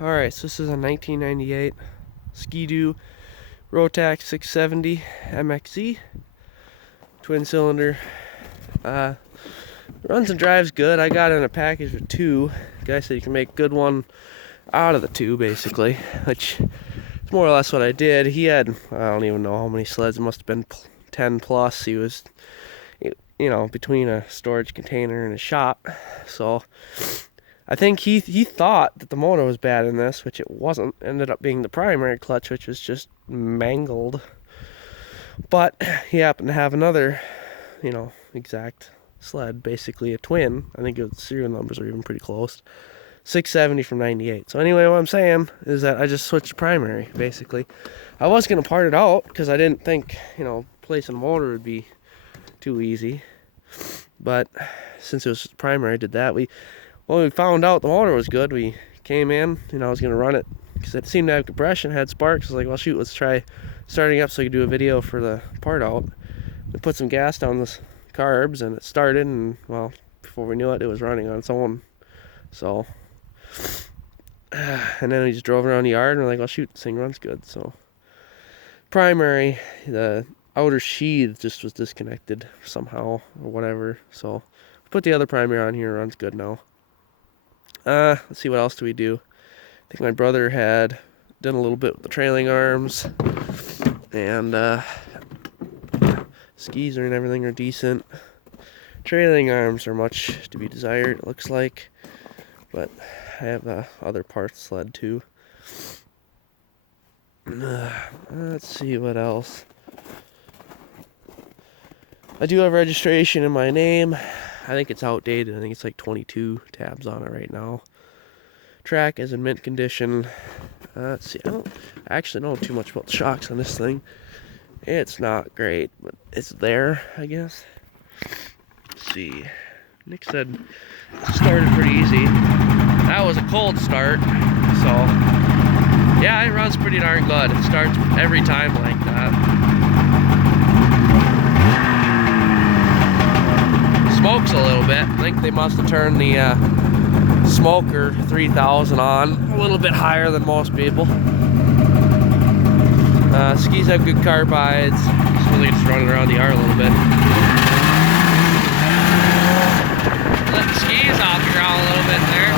Alright, so this is a 1998 Skidoo Rotax 670 MXZ twin cylinder. Runs and drives good. I got in a package with two. The guy said you can make a good one out of the two, basically, which is more or less what I did. He had, I don't even know how many sleds, it must have been 10 plus. He was, you know, between a storage container and a shop. So I think he thought that the motor was bad in this, which it wasn't. Ended up being the primary clutch, which was just mangled. But he happened to have another, you know, exact sled, basically a twin. I think the serial numbers are even pretty close. 670 from 98. So anyway, what I'm saying is that I just switched to primary, basically. I was going to part it out because I didn't think, you know, placing a motor would be too easy. But since it was primary, I did that. When we found out the motor was good, we came in, you know, I was going to run it because it seemed to have compression, had sparks. I was like, well, shoot, let's try starting up so I could do a video for the part out. We put some gas down the carbs and it started, and well, before we knew it, it was running on its own. So, and then we just drove around the yard and we're like, well, shoot, this thing runs good. So, primary, the outer sheath just was disconnected somehow or whatever. So, we put the other primary on here, runs good now. Let's see, what else do we do? I think my brother had done a little bit with the trailing arms, and skis and everything are decent. Trailing arms are much to be desired, it looks like, but I have other parts sled too. Let's see what else. I do have registration in my name. I think it's outdated. I think it's like 22 tabs on it right now. Track is in mint condition. Let's see. I actually know too much about the shocks on this thing. It's not great, but it's there, I guess. Let's see. Nick said it started pretty easy. That was a cold start, so yeah, it runs pretty darn good. It starts every time like that. Smokes a little bit. I think they must have turned the smoker 3000 on a little bit higher than most people. Skis have good carbides. It's really just running around the yard a little bit. Let the skis off the ground a little bit there.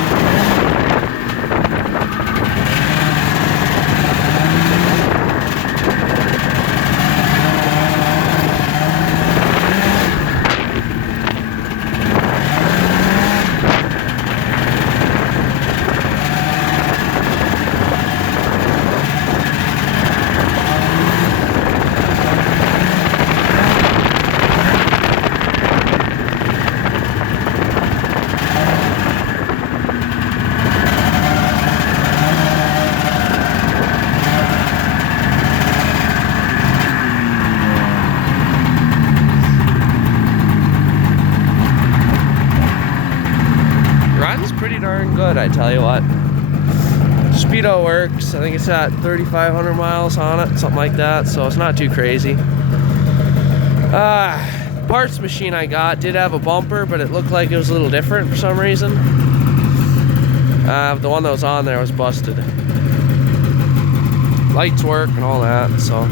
Runs pretty darn good, I tell you what. Speedo works. I think it's at 3,500 miles on it, something like that, so it's not too crazy. Parts machine I got did have a bumper, but it looked like it was a little different for some reason. The one that was on there was busted. Lights work and all that, so.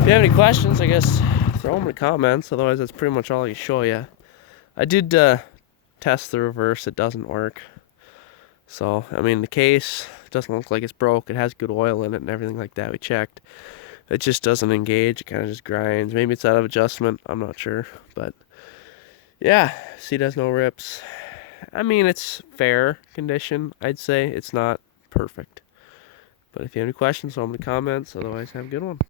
If you have any questions, I guess throw them in the comments. Otherwise, that's pretty much all I can show you. I did test the reverse. It doesn't work. So, I mean, the case doesn't look like it's broke. It has good oil in it and everything like that. We checked. It just doesn't engage. It kind of just grinds. Maybe it's out of adjustment. I'm not sure. But, yeah. Seat has no rips. I mean, it's fair condition, I'd say. It's not perfect. But if you have any questions, throw them in the comments. Otherwise, have a good one.